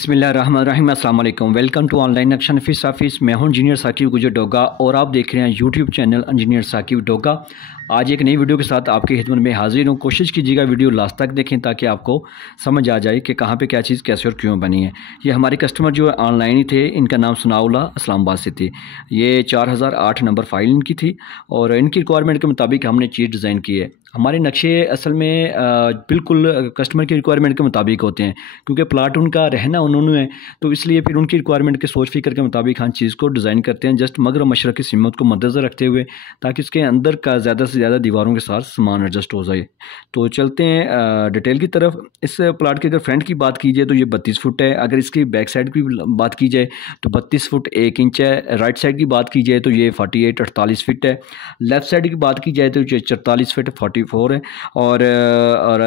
बिस्मिल्लाहिर्रहमानिर्रहीम अस्सलाम वालेकुम। Welcome to online action office office. मैं हूं इंजीनियर साकिब गुजर डोगा और आप देख रहे हैं YouTube channel engineer Saqib Doga. आज एक नई वीडियो के साथ आपकी खिदमत में हाजिर हूं। कोशिश कीजिएगा वीडियो लास्ट तक देखें ताकि आपको समझ आ जाए कि कहां पे क्या चीज़ कैसे और क्यों बनी है। ये हमारे कस्टमर जो ऑनलाइन ही थे, इनका नाम सनाउल्लाह इस्लामाबाद से थे। ये 4008 नंबर फाइल इनकी थी और इनकी रिक्वायरमेंट के मुताबिक हमने चीज़ डिज़ाइन की है। हमारे नक्शे असल में बिल्कुल कस्टमर की रिक्वायरमेंट के मुताबिक होते हैं, क्योंकि प्लाट उनका रहना उन्होंने है, तो इसलिए फिर उनकी रिक्वायरमेंट के सोच फिक्र के मुताबिक हम चीज़ को डिज़ाइन करते हैं, जस्ट मगर मशरक़ की सिमत को मद्देनज़र रखते हुए, ताकि इसके अंदर का ज़्यादा से ज़्यादा दीवारों के साथ सामान एडजस्ट हो जाए। तो चलते हैं डिटेल की तरफ। इस प्लाट की अगर फ्रंट की बात की जाए तो ये 32 फुट है। अगर इसकी बैक साइड की बात की जाए तो 32 फुट 1 इंच है। राइट साइड की बात की जाए तो ये 48 फीट है। लेफ़्ट साइड की बात की जाए तो ये 44 फीट 44 है। और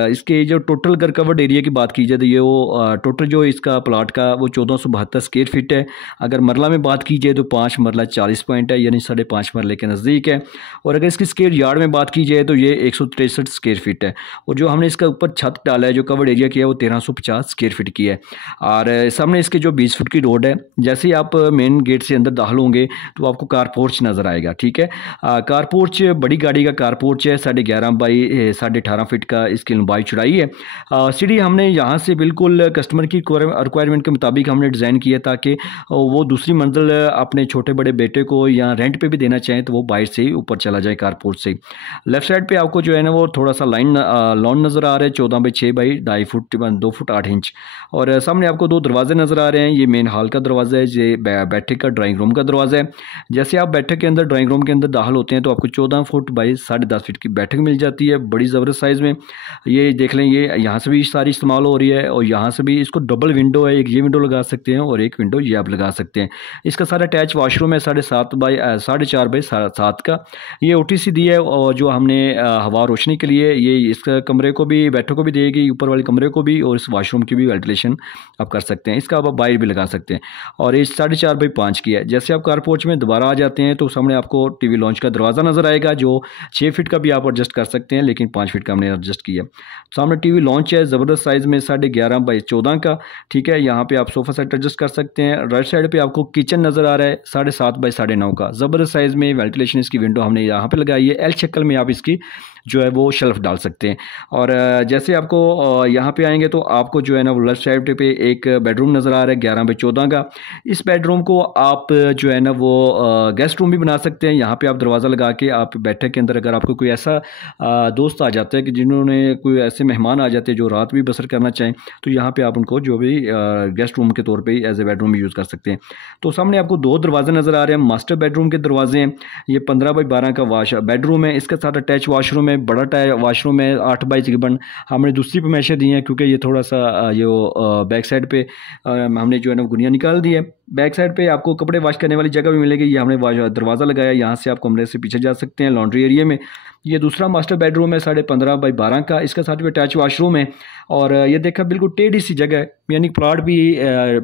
इसके जो टोटल अगर कवर्ड एरिया की बात की जाए तो ये वो टोटल जो इसका प्लाट का वो 1472 स्क्वायर फीट है। अगर मरला में बात की जाए तो 5 मरला 40 पॉइंट है, यानी 5.5 मरले के नज़दीक है। और अगर इसकी स्क्वायर यार्ड में बात की जाए तो ये 163 स्क्वायर फीट है। और जो हमने इसका ऊपर छत डाला है, जो कवर्ड एरिया किया है, वो 1350 स्क्वायर फीट की है। और सामने इसके जो 20 फुट की रोड है, जैसे ही आप मेन गेट से अंदर दाखिल होंगे तो आपको कार पोर्च नज़र आएगा। ठीक है, कार पोर्च बड़ी गाड़ी का कार पोर्च है। 11.5 बाई 18.5 फीट का इसकी लंबाई चौड़ाई है। सीढ़ी हमने यहाँ से बिल्कुल कस्टमर की रिक्वायरमेंट के मुताबिक हमने डिज़ाइन किया, ताकि वो दूसरी मंजिल अपने छोटे बड़े बेटे को या रेंट पे भी देना चाहें तो वो बाहर से ही ऊपर चला जाए कारपोर्ट से। लेफ्ट साइड पे आपको जो है ना वो थोड़ा सा लॉन नज़र आ रहा है, 14 by 6 by 2.5 foot 2 foot 8 inch. और सामने आपको 2 दरवाजे नज़र आ रहे हैं। ये मेन हॉल का दरवाज़ा है, ये बैठक का ड्राइंग रूम का दरवाज़ा है। जैसे आप बैठक के अंदर ड्राइंग रूम के अंदर दाखिल होते हैं तो आपको 14 फुट बाई 10.5 फीट की बैठक मिल जाती है, बड़ी ज़बरदस्त साइज़ में। ये देख लें, ये यहाँ से भी सारी इस्तेमाल हो रही है और यहाँ से भी इसको डबल विंडो है, एक ये विंडो लगा सकते हैं और एक विंडो ये आप लगा सकते हैं। इसका सारा अटैच वाशरूम है 4.5 बाई 7 का। ये OTC दी है और जो हमने हवा रोशनी के लिए ये इस कमरे को भी बैठक को भी देगी, ऊपर वाले कमरे को भी, और इस वाशरूम की भी वेंटिलेशन आप कर सकते हैं। इसका आप बाहर भी लगा सकते हैं। और ये 4.5 बाई 5 की है। जैसे आप कारपोर्च में दोबारा आ जाते हैं तो सामने आपको TV लॉन्च का दरवाज़ा नज़र आएगा, जो 6 फीट का भी आप एडजस्ट कर सकते हैं, लेकिन 5 फीट का हमने एडजस्ट किया। सामने TV लॉन्च है ज़बरदस्त साइज़ में 11.5 बाई 14 का। ठीक है, यहाँ पे आप सोफ़ा सेट एडजस्ट कर सकते हैं। राइट साइड पे आपको किचन नज़र आ रहा है 7.5 बाई 9.5 का, ज़बरदस्त साइज़ में। वेंटिलेशन इसकी विंडो हमने यहाँ पे लगाई है, L शक्ल में आप इसकी जो है वो शेल्फ डाल सकते हैं। और जैसे आपको यहाँ पे आएंगे तो आपको जो है ना वो लेफ्ट साइड पे एक बेडरूम नज़र आ रहा है 11 बाई 14 का। इस बेडरूम को आप जो है ना वो गेस्ट रूम भी बना सकते हैं। यहाँ पे आप दरवाज़ा लगा के आप बैठक के अंदर, अगर आपको कोई ऐसा दोस्त आ जाता है कि जिन्होंने कोई ऐसे मेहमान आ जाते हैं जो रात भी बसर करना चाहें, तो यहाँ पे आप उनको जो भी गेस्ट रूम के तौर पे एज ए बेडरूम यूज़ कर सकते हैं। तो सामने आपको 2 दरवाजे नज़र आ रहे हैं, मास्टर बेडरूम के दरवाजे हैं। ये 15 बाई 12 का बेडरूम है, इसके साथ अटैच वाशरूम है, बड़ा वाशरूम है 8 बाई तकरीबन। हमने दूसरी परमिशन दी है क्योंकि ये थोड़ा सा ये बैक साइड पे हमने जो है ना गुनिया निकाल दी है। बैक साइड पे आपको कपड़े वॉश करने वाली जगह भी मिलेगी। ये हमने दरवाज़ा लगाया, यहाँ से आप कमरे से पीछे जा सकते हैं लॉन्ड्री एरिया में। ये दूसरा मास्टर बेडरूम है 15.5 बाई 12 का, इसके साथ भी अटैच वाशरूम है। और ये देखा बिल्कुल टेढ़ी सी जगह है, यानी प्लाट भी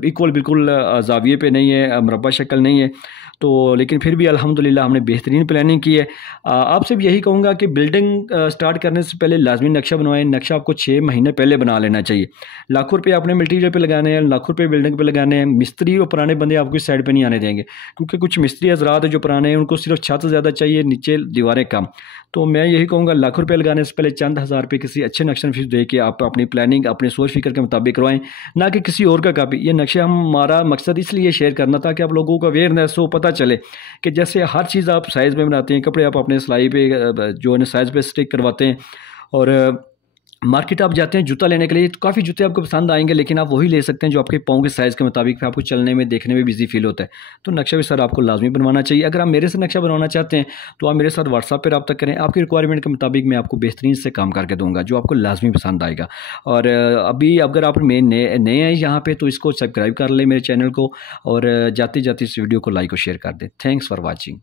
इक्वल बिल्कुल जाविये पे नहीं है, मरबा शक्ल नहीं है। तो लेकिन फिर भी अल्हम्दुलिल्लाह हमने बेहतरीन प्लानिंग की है। आपसे भी यही कहूँगा कि बिल्डिंग स्टार्ट करने से पहले लाजमी नक्शा बनवाएं। नक्शा आपको 6 महीने पहले बना लेना चाहिए। लाखों रुपये आपने मटीरियल पे लगाने हैं, लाखों रुपये बिल्डिंग पे लगाने हैं। मिस्त्री और पुराने बंदे आपको इस साइड पे नहीं आने देंगे, क्योंकि कुछ मिस्त्री हजरात जो पुराने हैं उनको सिर्फ छत ज़्यादा चाहिए, नीचे दीवारें कम। तो मैं यही कहूँगा लाखों रुपये लगाने से पहले चंद हज़ार रुपये किसी अच्छे नक्शा फीस दे के आप अपनी प्लानिंग अपने सोच फिक्र के मुताबिक करवाएं, ना कि किसी और का कापी। ये नक्शे हमारा मकसद इसलिए शेयर करना था कि आप लोगों को अवेयरनेस हो, पता चले कि जैसे हर चीज़ आप साइज़ में बनाते हैं, कपड़े आप अपने सिलाई पे जो है साइज़ पे स्टिक करवाते हैं। और मार्केट आप जाते हैं जूता लेने के लिए तो काफ़ी जूते आपको पसंद आएंगे, लेकिन आप वही ले सकते हैं जो आपके पाँव के साइज़ के मुताबिक आपको चलने में देखने में भी ईजी फील होता है। तो नक्शा भी सर आपको लाजमी बनवाना चाहिए। अगर आप मेरे से नक्शा बनवाना चाहते हैं तो आप मेरे साथ व्हाट्सएप पर रब्ता करें, आपकी रिक्वायरमेंट के मुताबिक मैं आपको बेहतरीन से काम करके दूंगा जो आपको लाजमी पसंद आएगा। और अभी अगर आप नए हैं यहाँ पर तो इसको सब्सक्राइब कर लें मेरे चैनल को, और जाते जाते इस वीडियो को लाइक और शेयर कर दें। Thanks for watching.